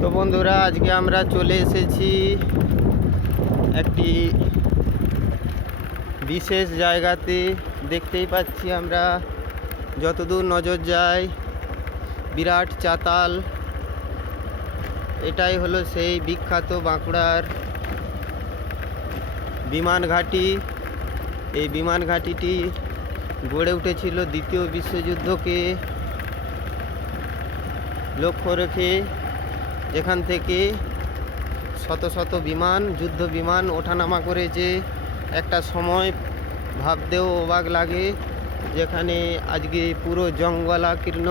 তো বন্ধুরা, আজকে আমরা চলে এসেছি একটি বিশেষ জায়গাতে। দেখতেই পাচ্ছি আমরা, যতদূর নজর যায় বিরাট চাতাল। এটাই হলো সেই বিখ্যাত বাঁকুড়ার বিমান ঘাঁটি। এই বিমান ঘাঁটিটি গড়ে উঠেছিল দ্বিতীয় বিশ্বযুদ্ধকে লক্ষ্য রেখে, যেখান থেকে শত শত বিমান, যুদ্ধ বিমান ওঠানামা করেছে। একটা সময় ভাবতেও অবাক লাগে, যেখানে আজকে পুরো জঙ্গলাকীর্ণ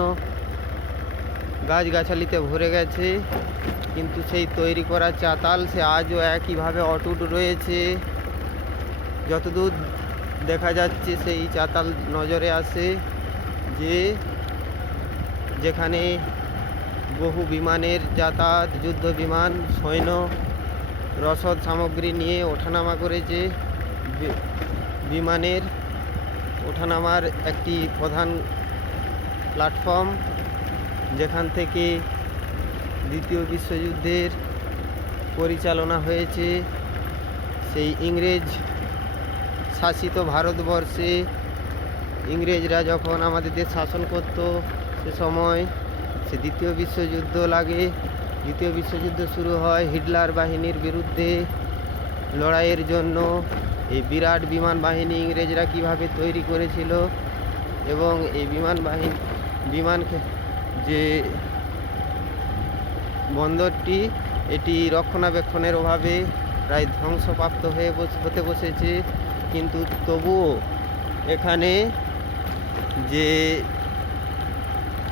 গাছগাছালিতে ভরে গেছে, কিন্তু সেই তৈরি করা চাতাল সে আজও একইভাবে অটুট রয়েছে। যতদূর দেখা যাচ্ছে সেই চাতাল নজরে আসে, যেখানে বহু বিমানের যাতায়াত, যুদ্ধ বিমান, সৈন্য রসদ সামগ্রী নিয়ে ওঠানামা করেছে। বিমানের ওঠানামার একটি প্রধান প্ল্যাটফর্ম, যেখান থেকে দ্বিতীয় বিশ্বযুদ্ধের পরিচালনা হয়েছে। সেই ইংরেজ শাসিত ভারতবর্ষে ইংরেজরা যখন আমাদের দেশ শাসন করত, সে সময় সে দ্বিতীয় বিশ্বযুদ্ধ লাগে। দ্বিতীয় বিশ্বযুদ্ধ শুরু হয় হিটলার বাহিনীর বিরুদ্ধে লড়াইয়ের জন্য। এই বিরাট বিমান বাহিনী ইংরেজরা কিভাবে তৈরি করেছিল, এবং এই বিমান যে বন্দরটি, এটি রক্ষণাবেক্ষণের অভাবে প্রায় ধ্বংসপ্রাপ্ত হতে বসেছে। কিন্তু তবুও এখানে যে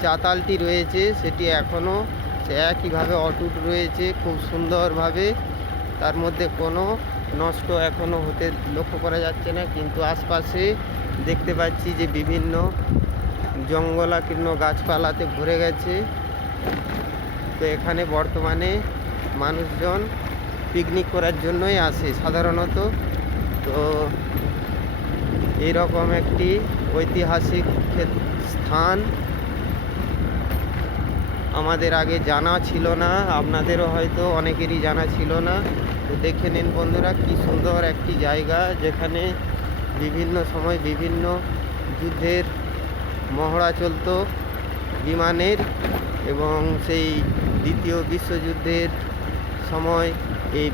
চাতালটি রয়েছে সেটি এখনও সে একইভাবে অটুট রয়েছে, খুব সুন্দরভাবে। তার মধ্যে কোনো নষ্ট এখনও হতে লক্ষ্য করা যাচ্ছে না, কিন্তু আশপাশে দেখতে পাচ্ছি যে বিভিন্ন জঙ্গলাকীর্ণ গাছপালাতে ভরে গেছে। তো এখানে বর্তমানে মানুষজন পিকনিক করার জন্যই আসে সাধারণত। তো এইরকম একটি ঐতিহাসিক স্থান আমাদের আগে জানা ছিল না, আপনাদেরও হয়তো অনেকেরই জানা ছিল না। তো দেখে নিন বন্ধুরা, কি সুন্দর একটি জায়গা, যেখানে বিভিন্ন সময় বিভিন্ন যুদ্ধের মহড়া চলত বিমানের, এবং সেই দ্বিতীয় বিশ্বযুদ্ধের সময় এই